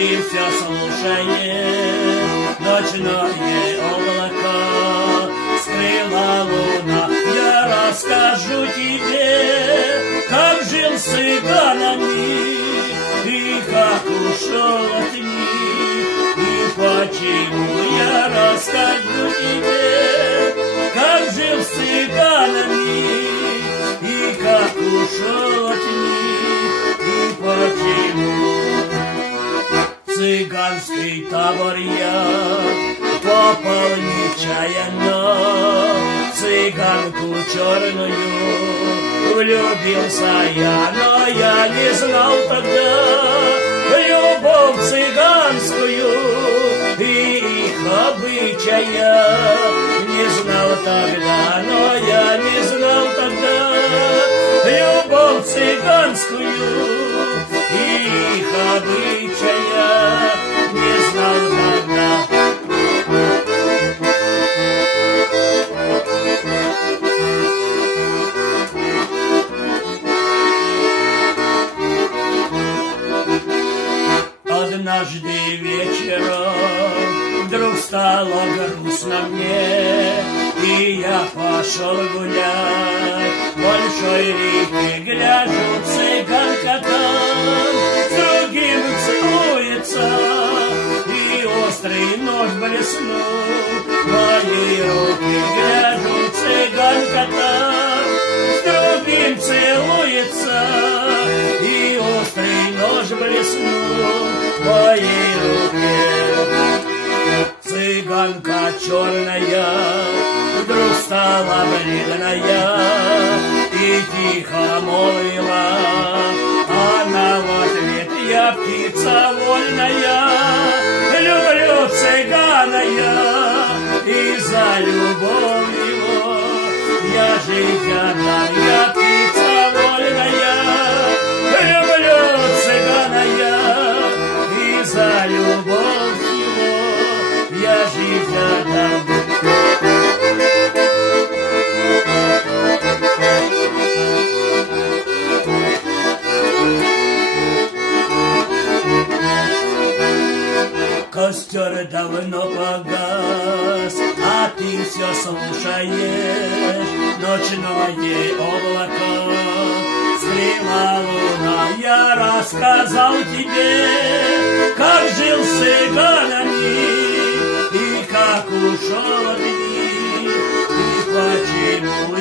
ты все слушаешь, ночное облако, скрыла луна. Я расскажу тебе, как жил с цыганами, и как ушел от них, и почему. Я расскажу тебе, как жил с цыганами, и как ушел от них, и почему. В цыганский табор я попал нечаянно, цыганку черную влюбился я, но я не знал тогда любовь цыганскую и их обычая. Не знал тогда, но я не знал тогда любовь цыганскую и их обычая. Не знал тогда. Однажды вечером вдруг стало грустно мне, и я пошел гулять в большой реке. Гляжу, цыганка там с другим целуется, и острый нож блеснул в моей руке. Гляжу, цыганка там с другим целуется, и острый нож блеснул в моей руке. Цыганка черная вдруг стала бледная и тихо молвила, она в ответ: я птица вольная, люблю цыгана я, и за любовь его я жизнь отдам. Я птица вольная, люблю цыгана я, и за любовь его я жизнь отдам. Костер давно погас, а ты все слушаешь ночное облако, скрыла луна. Я рассказал тебе, как жил с цыганами и как ушел от них, и почему.